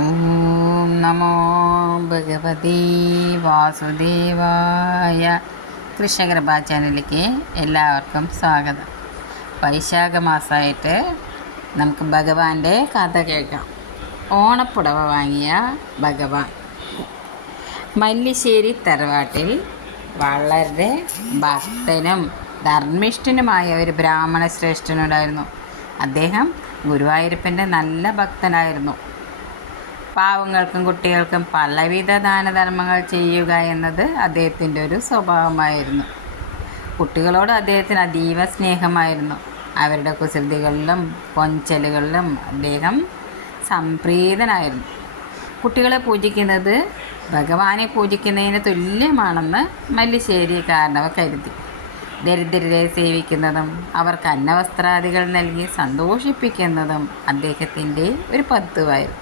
ഓം നമോ ഭഗവതി വാസുദേവായ. കൃഷ്ണകൃപാ ചാനലിലേക്ക് എല്ലാവർക്കും സ്വാഗതം. വൈശാഖ മാസമായിട്ട് നമുക്ക് ഭഗവാന്റെ കഥ കേൾക്കാം. ഓണപ്പുടവ വാങ്ങിയ ഭഗവാൻ. മല്ലിശ്ശേരി തറവാട്ടിൽ വളരെ ഭക്തനും ധർമ്മിഷ്ഠനുമായ ഒരു ബ്രാഹ്മണ ശ്രേഷ്ഠനുണ്ടായിരുന്നു. അദ്ദേഹം ഗുരുവായൂരപ്പൻ്റെ നല്ല ഭക്തനായിരുന്നു. പാവങ്ങൾക്കും കുട്ടികൾക്കും പലവിധ ദാനധർമ്മങ്ങൾ ചെയ്യുക എന്നത് അദ്ദേഹത്തിൻ്റെ ഒരു സ്വഭാവമായിരുന്നു. കുട്ടികളോട് അദ്ദേഹത്തിന് അതീവ സ്നേഹമായിരുന്നു. അവരുടെ കുസൃതികളിലും കൊഞ്ചലുകളിലും അദ്ദേഹം സംപ്രീതനായിരുന്നു. കുട്ടികളെ പൂജിക്കുന്നത് ഭഗവാനെ പൂജിക്കുന്നതിന് തുല്യമാണെന്ന് മല്ലിശ്ശേരിക്കാരനവ കരുതി. ദരിദ്രരെ സേവിക്കുന്നതും അവർക്ക് അന്നവസ്ത്രാദികൾ നൽകി സന്തോഷിപ്പിക്കുന്നതും അദ്ദേഹത്തിൻ്റെ ഒരു പതിവായിരുന്നു.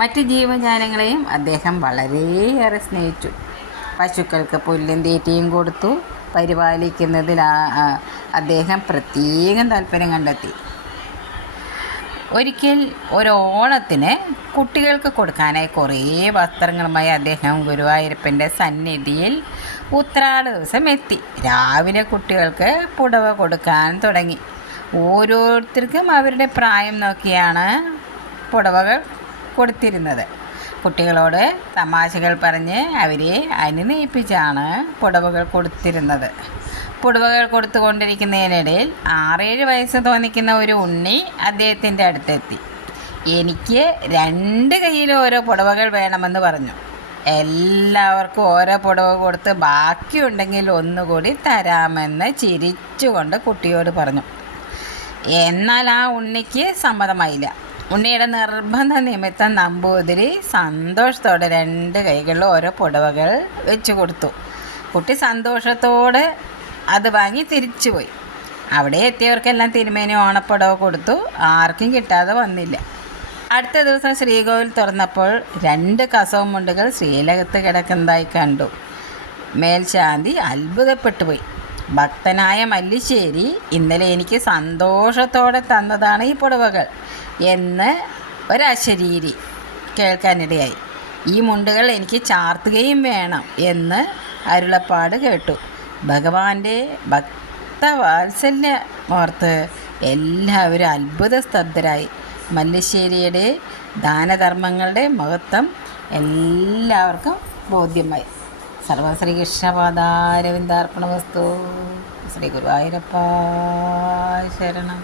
മറ്റ് ജീവജാലങ്ങളെയും അദ്ദേഹം വളരെയേറെ സ്നേഹിച്ചു. പശുക്കൾക്ക് പുല്ലും തീറ്റയും കൊടുത്തു പരിപാലിക്കുന്നതിൽ അദ്ദേഹം പ്രത്യേകം താല്പര്യം കണ്ടെത്തി. ഒരിക്കൽ ഒരു ഓണത്തിന് കുട്ടികൾക്ക് കൊടുക്കാനായി കുറേ വസ്ത്രങ്ങളുമായി അദ്ദേഹം ഗുരുവായൂരപ്പൻ്റെ സന്നിധിയിൽ ഉത്രാട ദിവസം എത്തി. രാവിലെ കുട്ടികൾക്ക് പുടവ കൊടുക്കാൻ തുടങ്ങി. ഓരോരുത്തർക്കും അവരുടെ പ്രായം നോക്കിയാണ് പുടവകൾ കൊടുത്തിരുന്നത്. കുട്ടികളോട് തമാശകൾ പറഞ്ഞ് അവരെ അനുനയിപ്പിച്ചാണ് പുടവകൾ കൊടുത്തിരുന്നത്. പുടവകൾ കൊടുത്തുകൊണ്ടിരിക്കുന്നതിനിടയിൽ 6-7 വയസ്സ് തോന്നിക്കുന്ന ഒരു ഉണ്ണി അദ്ദേഹത്തിൻ്റെ അടുത്തെത്തി. എനിക്ക് 2 കയ്യിൽ ഓരോ പുടവകൾ വേണമെന്ന് പറഞ്ഞു. എല്ലാവർക്കും ഓരോ പുടവ കൊടുത്ത് ബാക്കിയുണ്ടെങ്കിൽ ഒന്നുകൂടി തരാമെന്ന് ചിരിച്ചുകൊണ്ട് കുട്ടിയോട് പറഞ്ഞു. എന്നാൽ ആ ഉണ്ണിക്ക് സമ്മതമായില്ല. ഉണ്ണിയുടെ നിർബന്ധ നിമിത്തം നമ്പൂതിരി സന്തോഷത്തോടെ 2 കൈകളിൽ ഓരോ പുടവകൾ വെച്ച് കൊടുത്തു. കുട്ടി സന്തോഷത്തോടെ അത് വാങ്ങി തിരിച്ചുപോയി. അവിടെ എത്തിയവർക്കെല്ലാം തിരുമേനി ഓണപ്പുടവ കൊടുത്തു. ആർക്കും കിട്ടാതെ വന്നില്ല. അടുത്ത ദിവസം ശ്രീകോവിൽ തുറന്നപ്പോൾ 2 കസവ് മുണ്ടുകൾ ശ്രീലകത്ത് കിടക്കുന്നതായി കണ്ടു. മേൽശാന്തി അത്ഭുതപ്പെട്ടുപോയി. ഭക്തനായ മല്ലിശ്ശേരി ഇന്നലെ എനിക്ക് സന്തോഷത്തോടെ തന്നതാണ് ഈ പുടവകൾ എന്ന് ഒരശരീരി കേൾക്കാനിടയായി. ഈ മുണ്ടുകൾ എനിക്ക് ചാർത്തുകയും വേണം എന്ന് അരുളപ്പാട് കേട്ടു. ഭഗവാന്റെ ഭക്തവാത്സല്യമോർത്ത് എല്ലാവരും അത്ഭുത സ്തബ്ധരായി. മല്ലിശ്ശേരിയുടെ ദാനധർമ്മങ്ങളുടെ മഹത്വം എല്ലാവർക്കും ബോധ്യമായി. സർവശ്രീകൃഷ്ണപാദാരവിന്ദാർപ്പണമസ്തു. ശ്രീ ഗുരുവായൂരപ്പ ശരണം.